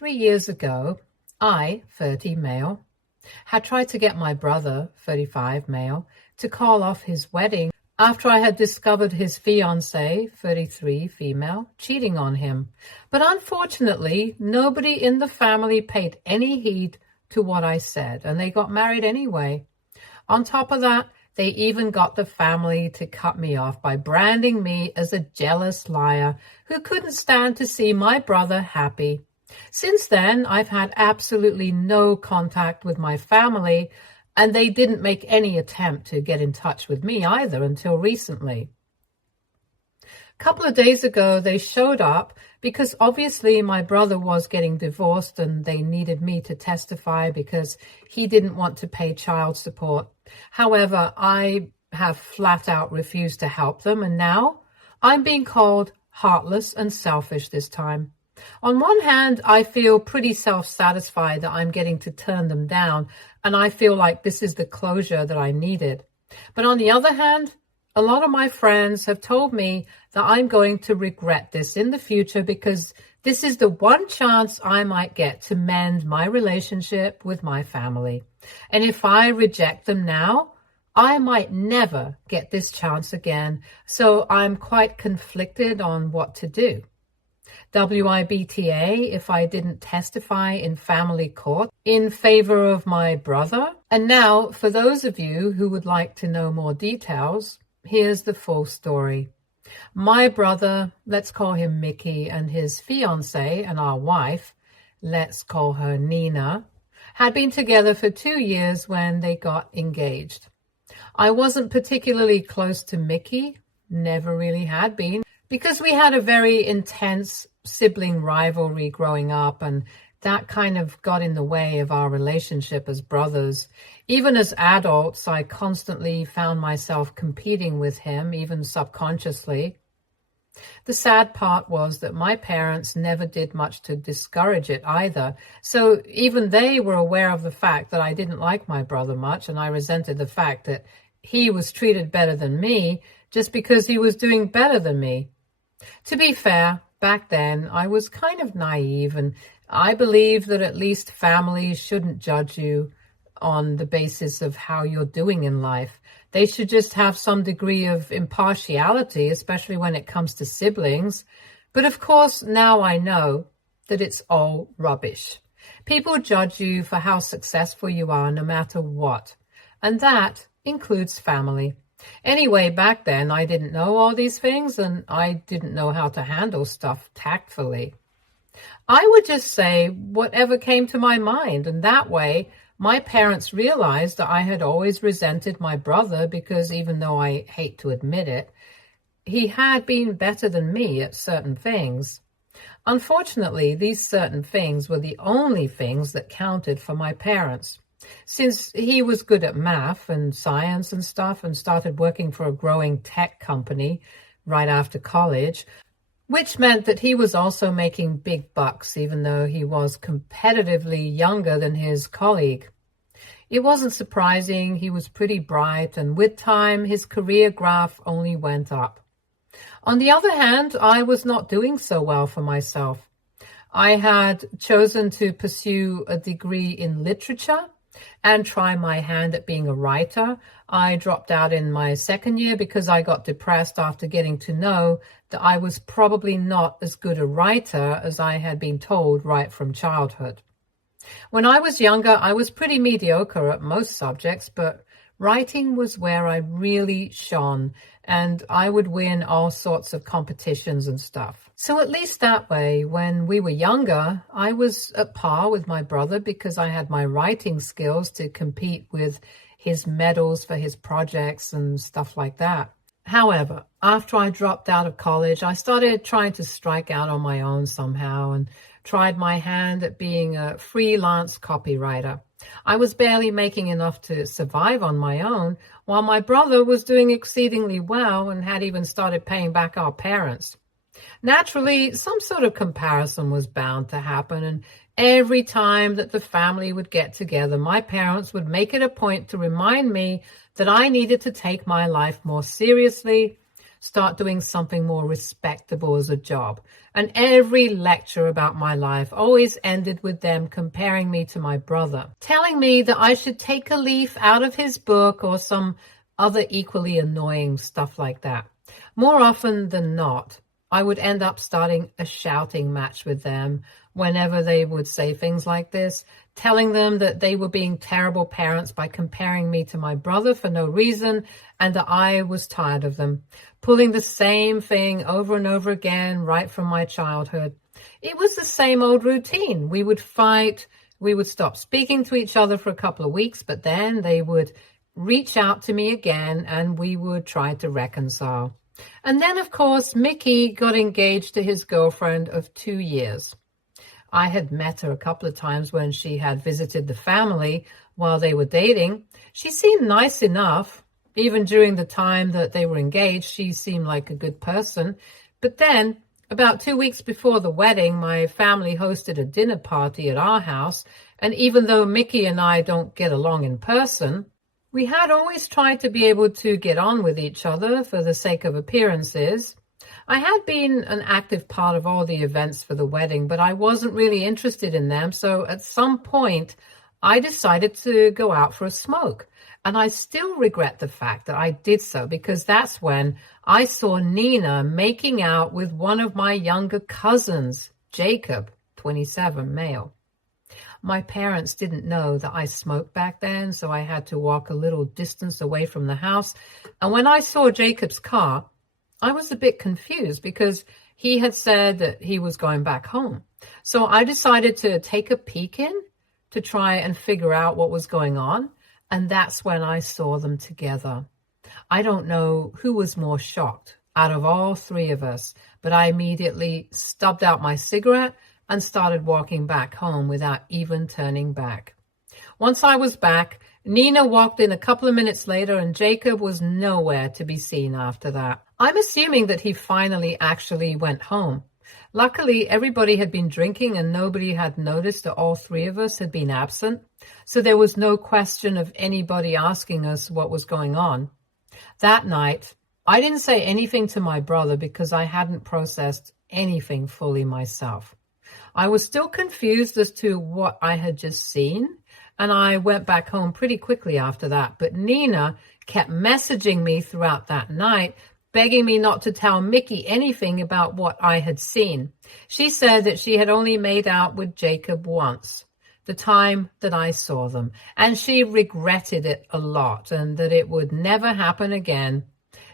3 years ago, I, 30 male, had tried to get my brother, 35 male, to call off his wedding after I had discovered his fiancé, 33 female, cheating on him. But unfortunately, nobody in the family paid any heed to what I said, and they got married anyway. On top of that, they even got the family to cut me off by branding me as a jealous liar who couldn't stand to see my brother happy. Since then, I've had absolutely no contact with my family, and they didn't make any attempt to get in touch with me either until recently. A couple of days ago, they showed up because obviously my brother was getting divorced and they needed me to testify because he didn't want to pay child support. However, I have flat out refused to help them, and now I'm being called heartless and selfish this time. On one hand, I feel pretty self-satisfied that I'm getting to turn them down, and I feel like this is the closure that I needed. But on the other hand, a lot of my friends have told me that I'm going to regret this in the future because this is the one chance I might get to mend my relationship with my family. And if I reject them now, I might never get this chance again. So I'm quite conflicted on what to do. WIBTA if I didn't testify in family court in favor of my brother. And now, for those of you who would like to know more details, here's the full story. My brother, let's call him Mickey, and his fiancée and our wife, let's call her Nina, had been together for 2 years when they got engaged. I wasn't particularly close to Mickey, never really had been, because we had a very intense sibling rivalry growing up, and that kind of got in the way of our relationship as brothers. Even as adults, I constantly found myself competing with him, even subconsciously. The sad part was that my parents never did much to discourage it either. So even they were aware of the fact that I didn't like my brother much, and I resented the fact that he was treated better than me just because he was doing better than me. To be fair, back then I was kind of naive, and I believe that at least families shouldn't judge you on the basis of how you're doing in life. They should just have some degree of impartiality, especially when it comes to siblings. But of course, now I know that it's all rubbish. People judge you for how successful you are no matter what, and that includes family. Anyway, back then I didn't know all these things, and I didn't know how to handle stuff tactfully. I would just say whatever came to my mind, and that way my parents realized that I had always resented my brother because, even though I hate to admit it, he had been better than me at certain things. Unfortunately, these certain things were the only things that counted for my parents. Since he was good at math and science and stuff and started working for a growing tech company right after college, which meant that he was also making big bucks even though he was competitively younger than his colleague. It wasn't surprising. He was pretty bright, and with time his career graph only went up. On the other hand, I was not doing so well for myself. I had chosen to pursue a degree in literature and try my hand at being a writer. I dropped out in my second year because I got depressed after getting to know that I was probably not as good a writer as I had been told right from childhood. When I was younger, I was pretty mediocre at most subjects, but writing was where I really shone, and I would win all sorts of competitions and stuff. So at least that way, when we were younger, I was at par with my brother because I had my writing skills to compete with his medals for his projects and stuff like that. However, after I dropped out of college, I started trying to strike out on my own somehow and tried my hand at being a freelance copywriter. I was barely making enough to survive on my own, while my brother was doing exceedingly well and had even started paying back our parents. Naturally, some sort of comparison was bound to happen, and every time that the family would get together, my parents would make it a point to remind me that I needed to take my life more seriously, start doing something more respectable as a job. And every lecture about my life always ended with them comparing me to my brother, telling me that I should take a leaf out of his book or some other equally annoying stuff like that. More often than not, I would end up starting a shouting match with them whenever they would say things like this, telling them that they were being terrible parents by comparing me to my brother for no reason, and that I was tired of them, pulling the same thing over and over again right from my childhood. It was the same old routine. We would fight, we would stop speaking to each other for a couple of weeks, but then they would reach out to me again and we would try to reconcile. And then, of course, Mickey got engaged to his girlfriend of 2 years. I had met her a couple of times when she had visited the family while they were dating. She seemed nice enough. Even during the time that they were engaged, she seemed like a good person. But then, about 2 weeks before the wedding, my family hosted a dinner party at our house. And even though Mickey and I don't get along in person, we had always tried to be able to get on with each other for the sake of appearances. I had been an active part of all the events for the wedding, but I wasn't really interested in them. So at some point, I decided to go out for a smoke. And I still regret the fact that I did so, because that's when I saw Nina making out with one of my younger cousins, Jacob, 27, male. My parents didn't know that I smoked back then, so I had to walk a little distance away from the house. And when I saw Jacob's car, I was a bit confused because he had said that he was going back home. So I decided to take a peek in to try and figure out what was going on. And that's when I saw them together. I don't know who was more shocked out of all three of us, but I immediately stubbed out my cigarette and started walking back home without even turning back. Once I was back, Nina walked in a couple of minutes later and Jacob was nowhere to be seen after that. I'm assuming that he finally actually went home. Luckily, everybody had been drinking and nobody had noticed that all three of us had been absent, so there was no question of anybody asking us what was going on. That night, I didn't say anything to my brother because I hadn't processed anything fully myself. I was still confused as to what I had just seen, and I went back home pretty quickly after that. But Nina kept messaging me throughout that night, begging me not to tell Mickey anything about what I had seen. She said that she had only made out with Jacob once, the time that I saw them, and she regretted it a lot and that it would never happen again.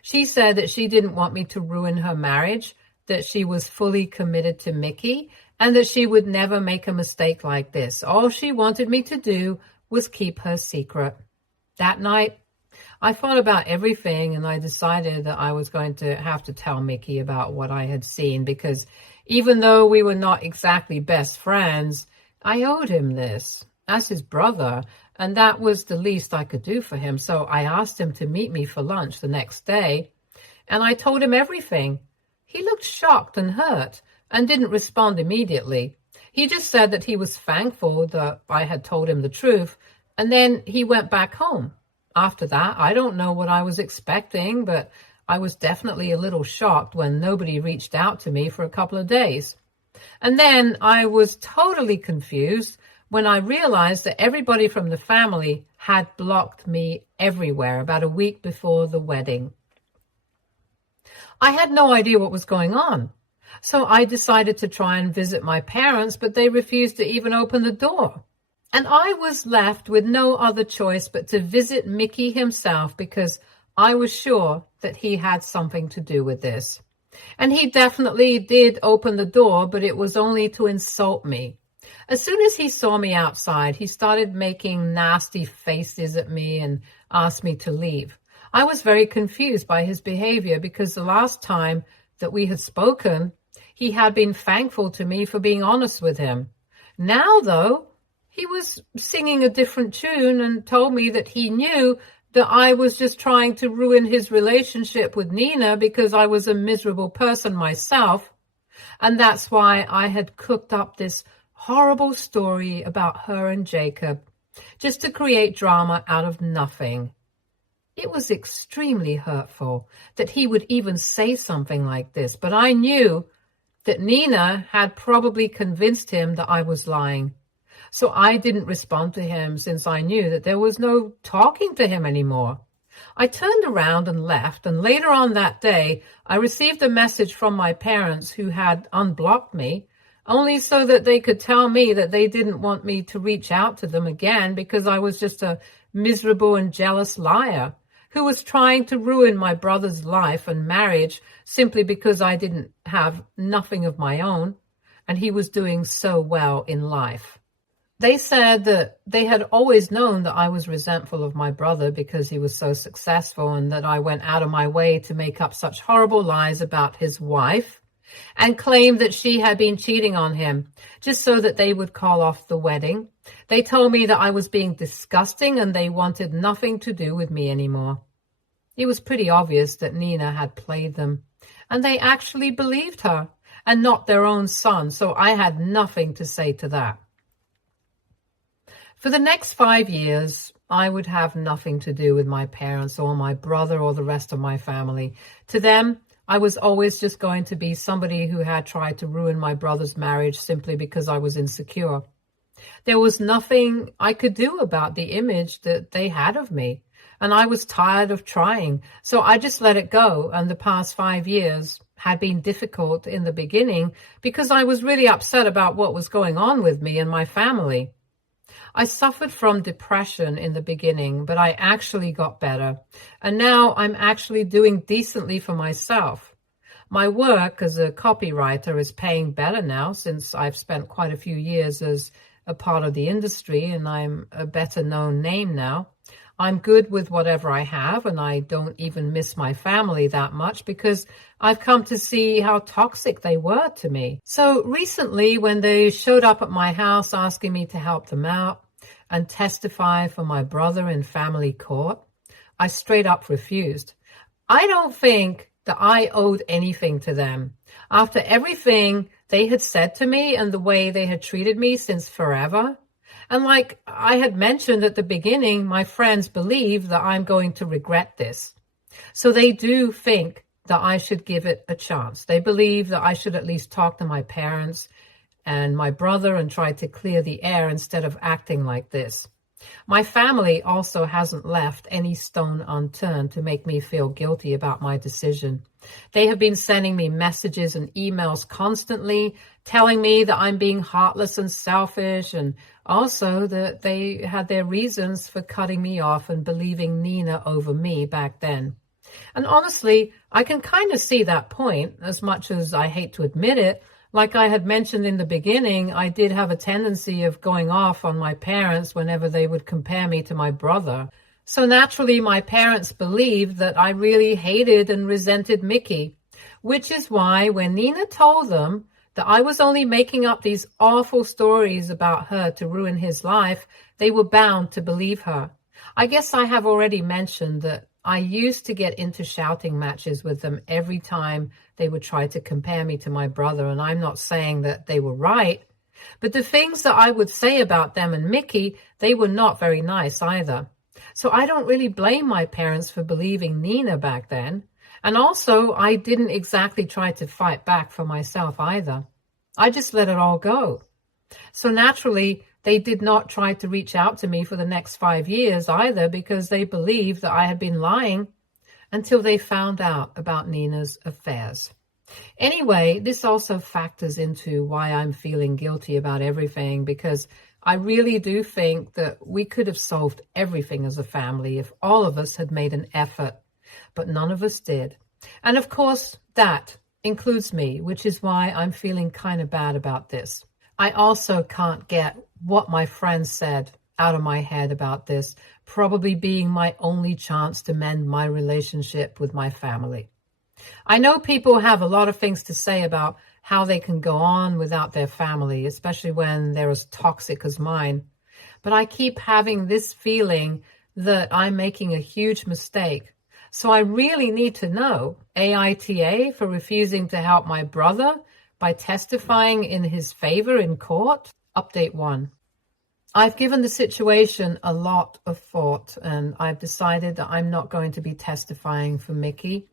She said that she didn't want me to ruin her marriage, that she was fully committed to Mickey, and that she would never make a mistake like this. All she wanted me to do was keep her secret. That night, I thought about everything and I decided that I was going to have to tell Mickey about what I had seen, because even though we were not exactly best friends, I owed him this as his brother, and that was the least I could do for him. So I asked him to meet me for lunch the next day, and I told him everything. He looked shocked and hurt and didn't respond immediately. He just said that he was thankful that I had told him the truth, and then he went back home. After that, I don't know what I was expecting, but I was definitely a little shocked when nobody reached out to me for a couple of days. And then I was totally confused when I realized that everybody from the family had blocked me everywhere about a week before the wedding. I had no idea what was going on. So I decided to try and visit my parents, but they refused to even open the door. And I was left with no other choice but to visit Mickey himself, because I was sure that he had something to do with this. And he definitely did open the door, but it was only to insult me. As soon as he saw me outside, he started making nasty faces at me and asked me to leave. I was very confused by his behavior, because the last time that we had spoken, he had been thankful to me for being honest with him. Now, though, he was singing a different tune and told me that he knew that I was just trying to ruin his relationship with Nina because I was a miserable person myself. And that's why I had cooked up this horrible story about her and Jacob, just to create drama out of nothing. It was extremely hurtful that he would even say something like this, but I knew that Nina had probably convinced him that I was lying. So I didn't respond to him since I knew that there was no talking to him anymore. I turned around and left, and later on that day, I received a message from my parents who had unblocked me, only so that they could tell me that they didn't want me to reach out to them again because I was just a miserable and jealous liar who was trying to ruin my brother's life and marriage simply because I didn't have nothing of my own, and he was doing so well in life. They said that they had always known that I was resentful of my brother because he was so successful and that I went out of my way to make up such horrible lies about his wife and claimed that she had been cheating on him just so that they would call off the wedding. They told me that I was being disgusting and they wanted nothing to do with me anymore. It was pretty obvious that Nina had played them, and they actually believed her and not their own son, so I had nothing to say to that. For the next 5 years, I would have nothing to do with my parents or my brother or the rest of my family. To them, I was always just going to be somebody who had tried to ruin my brother's marriage simply because I was insecure. There was nothing I could do about the image that they had of me, and I was tired of trying, so I just let it go, and the past 5 years had been difficult in the beginning because I was really upset about what was going on with me and my family. I suffered from depression in the beginning, but I actually got better. And now I'm actually doing decently for myself. My work as a copywriter is paying better now since I've spent quite a few years as a part of the industry and I'm a better known name now. I'm good with whatever I have, and I don't even miss my family that much because I've come to see how toxic they were to me. So recently, when they showed up at my house asking me to help them out and testify for my brother in family court, I straight up refused. I don't think that I owed anything to them. After everything they had said to me and the way they had treated me since forever, and like I had mentioned at the beginning, my friends believe that I'm going to regret this. So they do think that I should give it a chance. They believe that I should at least talk to my parents and my brother and try to clear the air instead of acting like this. My family also hasn't left any stone unturned to make me feel guilty about my decision. They have been sending me messages and emails constantly, telling me that I'm being heartless and selfish, and also that they had their reasons for cutting me off and believing Nina over me back then. And honestly, I can kind of see that point, as much as I hate to admit it. Like I had mentioned in the beginning, I did have a tendency of going off on my parents whenever they would compare me to my brother. So naturally, my parents believed that I really hated and resented Mickey, which is why when Nina told them that I was only making up these awful stories about her to ruin his life, they were bound to believe her. I guess I have already mentioned that I used to get into shouting matches with them every time they would try to compare me to my brother, and I'm not saying that they were right, but the things that I would say about them and Mickey, they were not very nice either. So I don't really blame my parents for believing Nina back then, and also I didn't exactly try to fight back for myself either. I just let it all go. So naturally, they did not try to reach out to me for the next 5 years either because they believed that I had been lying until they found out about Nina's affairs. Anyway, this also factors into why I'm feeling guilty about everything, because I really do think that we could have solved everything as a family if all of us had made an effort, but none of us did. And of course, that includes me, which is why I'm feeling kind of bad about this. I also can't get what my friends said out of my head about this, probably being my only chance to mend my relationship with my family. I know people have a lot of things to say about how they can go on without their family, especially when they're as toxic as mine. But I keep having this feeling that I'm making a huge mistake. So I really need to know AITA for refusing to help my brother by testifying in his favor in court. Update 1. I've given the situation a lot of thought, and I've decided that I'm not going to be testifying for Mickey.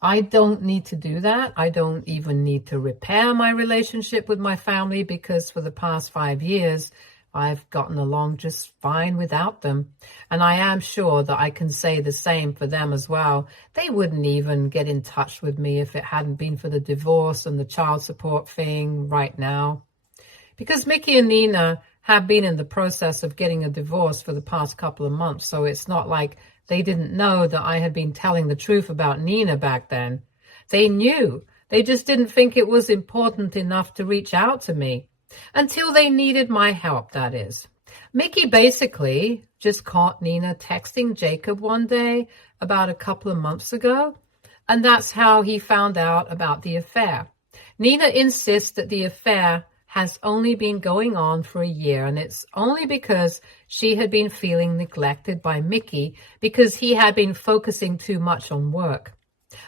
I don't need to do that. I don't even need to repair my relationship with my family because for the past 5 years, I've gotten along just fine without them. And I am sure that I can say the same for them as well. They wouldn't even get in touch with me if it hadn't been for the divorce and the child support thing right now. Because Mickey and Nina have been in the process of getting a divorce for the past couple of months, so it's not like they didn't know that I had been telling the truth about Nina back then. They knew. They just didn't think it was important enough to reach out to me. Until they needed my help, that is. Mickey basically just caught Nina texting Jacob one day about a couple of months ago, and that's how he found out about the affair. Nina insists that the affair has only been going on for a year, and it's only because she had been feeling neglected by Mickey because he had been focusing too much on work.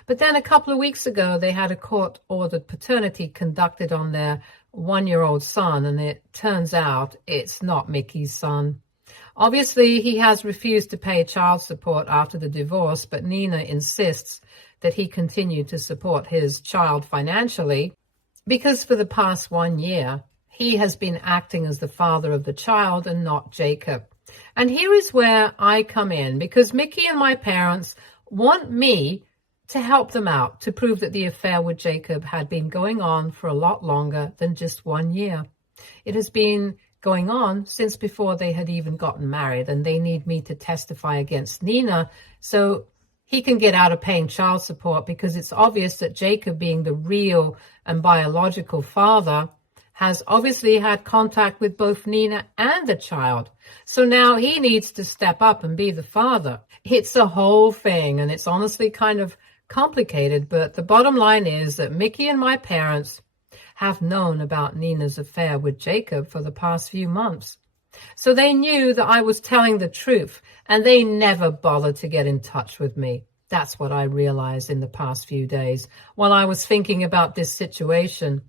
But then a couple of weeks ago, they had a court-ordered paternity conducted on their 1-year-old son, and it turns out it's not Mickey's son. Obviously, he has refused to pay child support after the divorce, but Nina insists that he continue to support his child financially because for the past 1 year, he has been acting as the father of the child and not Jacob. And here is where I come in, because Mickey and my parents want me to help them out, to prove that the affair with Jacob had been going on for a lot longer than just 1 year. It has been going on since before they had even gotten married, and they need me to testify against Nina so he can get out of paying child support, because it's obvious that Jacob, being the real and biological father, has obviously had contact with both Nina and the child. So now he needs to step up and be the father. It's a whole thing, and it's honestly kind of complicated, but the bottom line is that Mickey and my parents have known about Nina's affair with Jacob for the past few months. So they knew that I was telling the truth, and they never bothered to get in touch with me. That's what I realized in the past few days while I was thinking about this situation.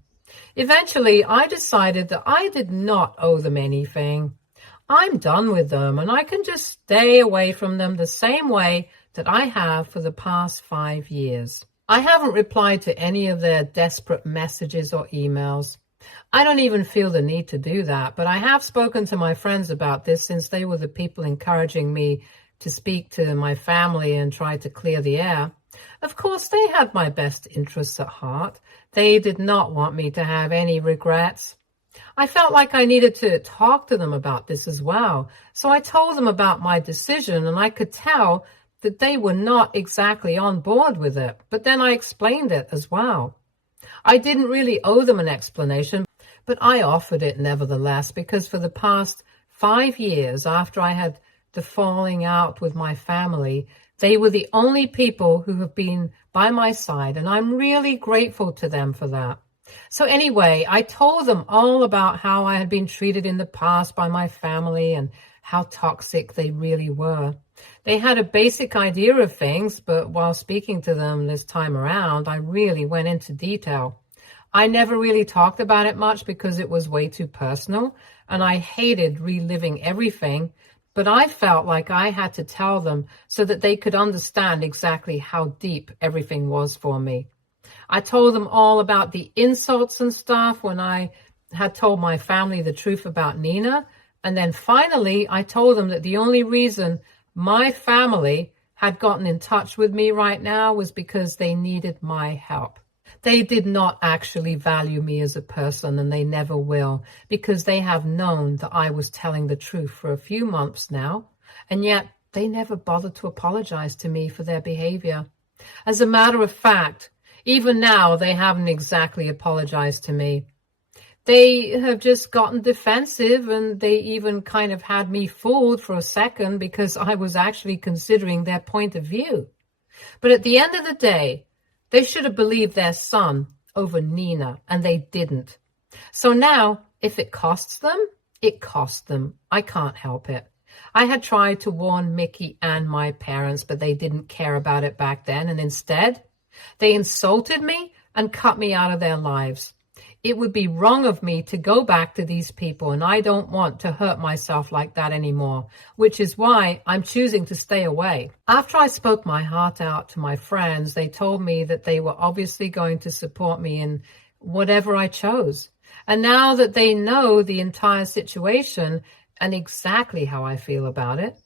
Eventually, I decided that I did not owe them anything. I'm done with them, and I can just stay away from them the same way that I have for the past 5 years. I haven't replied to any of their desperate messages or emails. I don't even feel the need to do that, but I have spoken to my friends about this since they were the people encouraging me to speak to my family and try to clear the air. Of course, they had my best interests at heart. They did not want me to have any regrets. I felt like I needed to talk to them about this as well, so I told them about my decision, and I could tell that they were not exactly on board with it, but then I explained it as well. I didn't really owe them an explanation, but I offered it nevertheless, because for the past 5 years after I had the falling out with my family, they were the only people who have been by my side, and I'm really grateful to them for that. So anyway, I told them all about how I had been treated in the past by my family and how toxic they really were. They had a basic idea of things, but while speaking to them this time around, I really went into detail. I never really talked about it much because it was way too personal, and I hated reliving everything, but I felt like I had to tell them so that they could understand exactly how deep everything was for me. I told them all about the insults and stuff when I had told my family the truth about Nina, and then finally I told them that the only reason my family had gotten in touch with me right now was because they needed my help. They did not actually value me as a person, and they never will, because they have known that I was telling the truth for a few months now, and yet they never bothered to apologize to me for their behavior. As a matter of fact, even now they haven't exactly apologized to me. They have just gotten defensive, and they even kind of had me fooled for a second because I was actually considering their point of view. But at the end of the day, they should have believed their son over Nina, and they didn't. So now, if it costs them, it costs them. I can't help it. I had tried to warn Mickey and my parents, but they didn't care about it back then, and instead, they insulted me and cut me out of their lives. It would be wrong of me to go back to these people, and I don't want to hurt myself like that anymore, which is why I'm choosing to stay away. After I spoke my heart out to my friends, they told me that they were obviously going to support me in whatever I chose. And now that they know the entire situation and exactly how I feel about it,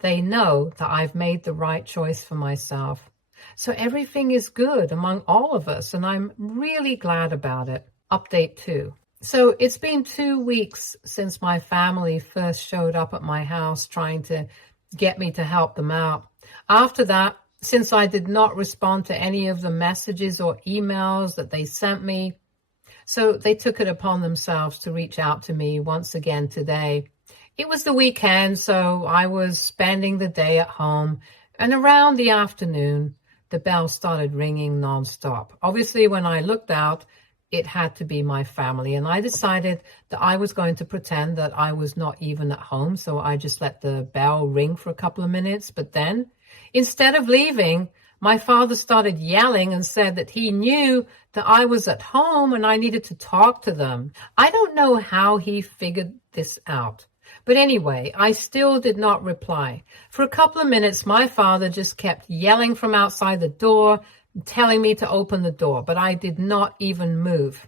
they know that I've made the right choice for myself. So everything is good among all of us, and I'm really glad about it. Update 2. So it's been 2 weeks since my family first showed up at my house trying to get me to help them out. After that, since I did not respond to any of the messages or emails that they sent me, so they took it upon themselves to reach out to me once again today. It was the weekend, so I was spending the day at home, and around the afternoon, the bell started ringing nonstop. Obviously, when I looked out, it had to be my family, and I decided that I was going to pretend that I was not even at home, so I just let the bell ring for a couple of minutes. But then, instead of leaving, my father started yelling and said that he knew that I was at home and I needed to talk to them. I don't know how he figured this out. But anyway, I still did not reply. For a couple of minutes, my father just kept yelling from outside the door, telling me to open the door, but I did not even move.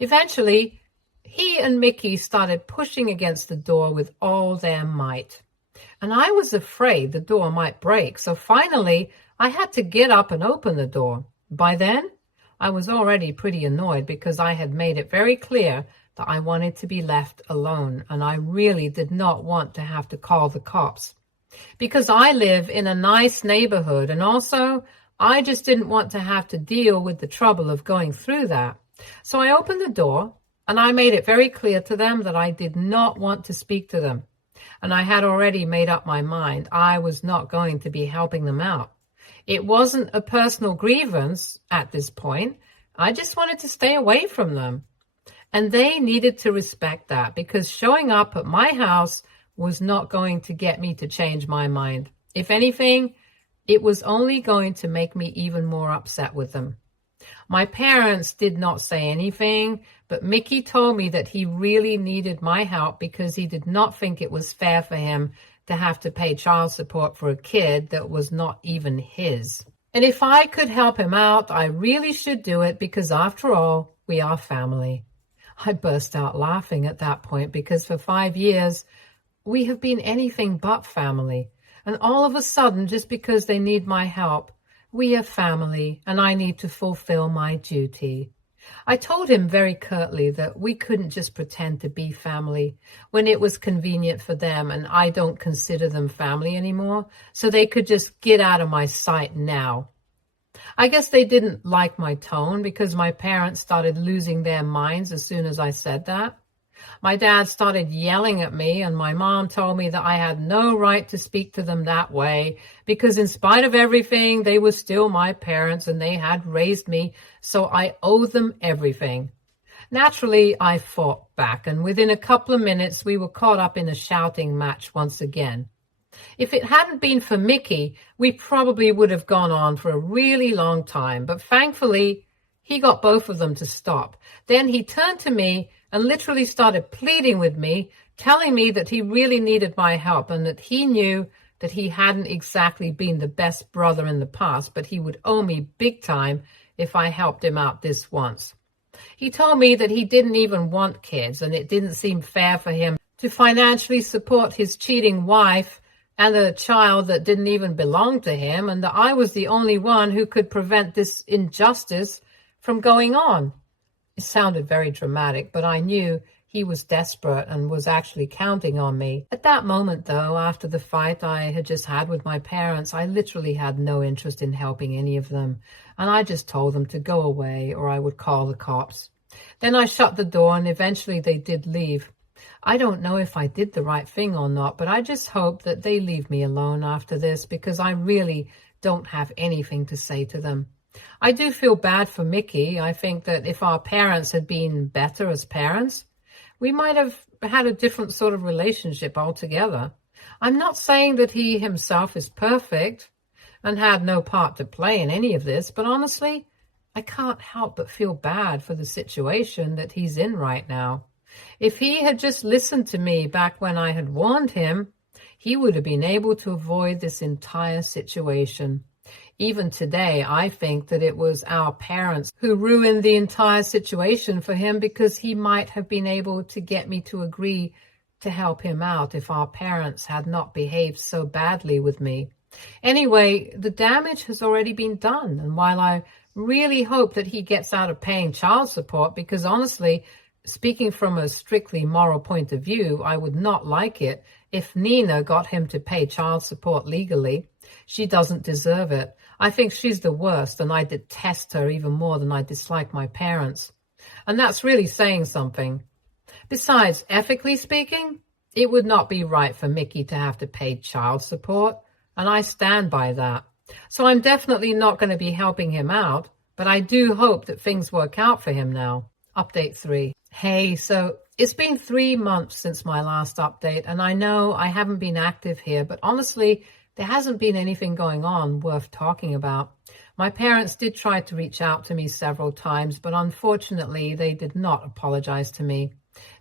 Eventually, he and Mickey started pushing against the door with all their might. And I was afraid the door might break, so finally, I had to get up and open the door. By then, I was already pretty annoyed because I had made it very clear that I wanted to be left alone, and I really did not want to have to call the cops. Because I live in a nice neighborhood, and also I just didn't want to have to deal with the trouble of going through that. So I opened the door, and I made it very clear to them that I did not want to speak to them. And I had already made up my mind. I was not going to be helping them out. It wasn't a personal grievance at this point. I just wanted to stay away from them. And they needed to respect that, because showing up at my house was not going to get me to change my mind. If anything, it was only going to make me even more upset with them. My parents did not say anything, but Mickey told me that he really needed my help because he did not think it was fair for him to have to pay child support for a kid that was not even his. And if I could help him out, I really should do it because after all, we are family. I burst out laughing at that point because for 5 years, we have been anything but family. And all of a sudden, just because they need my help, we are family and I need to fulfill my duty. I told him very curtly that we couldn't just pretend to be family when it was convenient for them and I don't consider them family anymore, so they could just get out of my sight now. I guess they didn't like my tone because my parents started losing their minds as soon as I said that. My dad started yelling at me, and my mom told me that I had no right to speak to them that way because in spite of everything, they were still my parents and they had raised me, so I owed them everything. Naturally, I fought back, and within a couple of minutes, we were caught up in a shouting match once again. If it hadn't been for Mickey, we probably would have gone on for a really long time, but thankfully, he got both of them to stop. Then he turned to me and literally started pleading with me, telling me that he really needed my help and that he knew that he hadn't exactly been the best brother in the past, but he would owe me big time if I helped him out this once. He told me that he didn't even want kids and it didn't seem fair for him to financially support his cheating wife and a child that didn't even belong to him, and that I was the only one who could prevent this injustice from going on. It sounded very dramatic, but I knew he was desperate and was actually counting on me. At that moment, though, after the fight I had just had with my parents, I literally had no interest in helping any of them, and I just told them to go away or I would call the cops. Then I shut the door and eventually they did leave. I don't know if I did the right thing or not, but I just hope that they leave me alone after this because I really don't have anything to say to them. I do feel bad for Mickey. I think that if our parents had been better as parents, we might have had a different sort of relationship altogether. I'm not saying that he himself is perfect and had no part to play in any of this, but honestly, I can't help but feel bad for the situation that he's in right now. If he had just listened to me back when I had warned him, he would have been able to avoid this entire situation. Even today, I think that it was our parents who ruined the entire situation for him, because he might have been able to get me to agree to help him out if our parents had not behaved so badly with me. Anyway, the damage has already been done, and while I really hope that he gets out of paying child support, because honestly, speaking from a strictly moral point of view, I would not like it if Nina got him to pay child support legally. She doesn't deserve it. I think she's the worst, and I detest her even more than I dislike my parents. And that's really saying something. Besides, ethically speaking, it would not be right for Mickey to have to pay child support, and I stand by that. So I'm definitely not going to be helping him out, but I do hope that things work out for him now. Update 3. Hey, so it's been 3 months since my last update, and I know I haven't been active here, but honestly, there hasn't been anything going on worth talking about. My parents did try to reach out to me several times, but unfortunately, they did not apologize to me.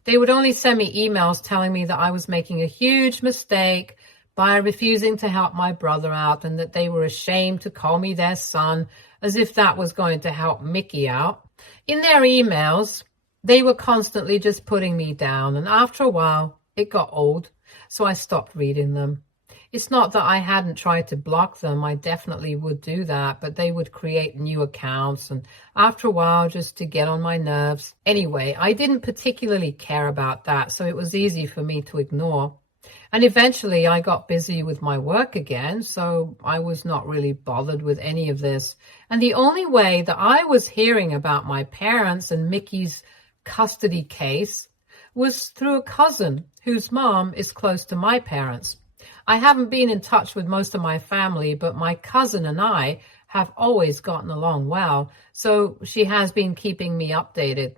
They would only send me emails telling me that I was making a huge mistake by refusing to help my brother out, and that they were ashamed to call me their son, as if that was going to help Mickey out. In their emails, they were constantly just putting me down, and after a while, it got old, so I stopped reading them. It's not that I hadn't tried to block them. I definitely would do that, but they would create new accounts, and after a while, just to get on my nerves. Anyway, I didn't particularly care about that, so it was easy for me to ignore. And eventually I got busy with my work again, so I was not really bothered with any of this. And the only way that I was hearing about my parents and Mickey's custody case was through a cousin whose mom is close to my parents. I haven't been in touch with most of my family, but my cousin and I have always gotten along well, so she has been keeping me updated.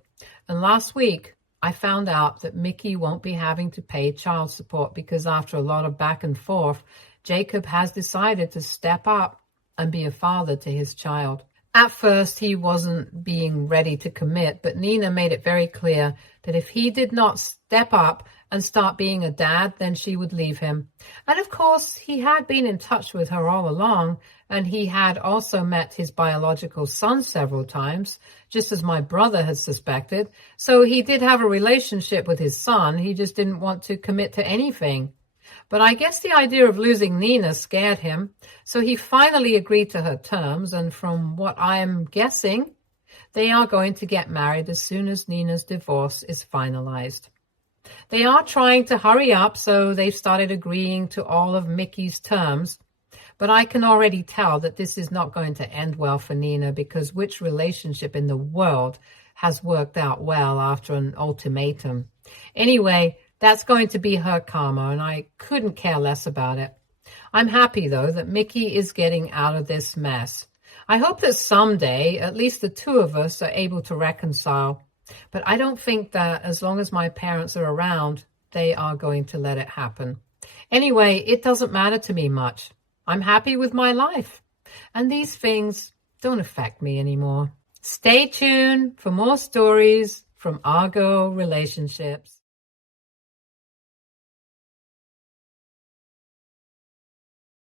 And last week, I found out that Mickey won't be having to pay child support because after a lot of back and forth, Jacob has decided to step up and be a father to his child. At first, he wasn't being ready to commit, but Nina made it very clear that if he did not step up and start being a dad, then she would leave him. And of course, he had been in touch with her all along, and he had also met his biological son several times, just as my brother had suspected. So he did have a relationship with his son. He just didn't want to commit to anything. But I guess the idea of losing Nina scared him, so he finally agreed to her terms, and from what I am guessing, they are going to get married as soon as Nina's divorce is finalized. They are trying to hurry up, so they've started agreeing to all of Mickey's terms, but I can already tell that this is not going to end well for Nina, because which relationship in the world has worked out well after an ultimatum? Anyway, that's going to be her karma, and I couldn't care less about it. I'm happy, though, that Mickey is getting out of this mess. I hope that someday, at least the two of us are able to reconcile. But I don't think that as long as my parents are around, they are going to let it happen. Anyway, it doesn't matter to me much. I'm happy with my life, and these things don't affect me anymore. Stay tuned for more stories from Argo Relationships.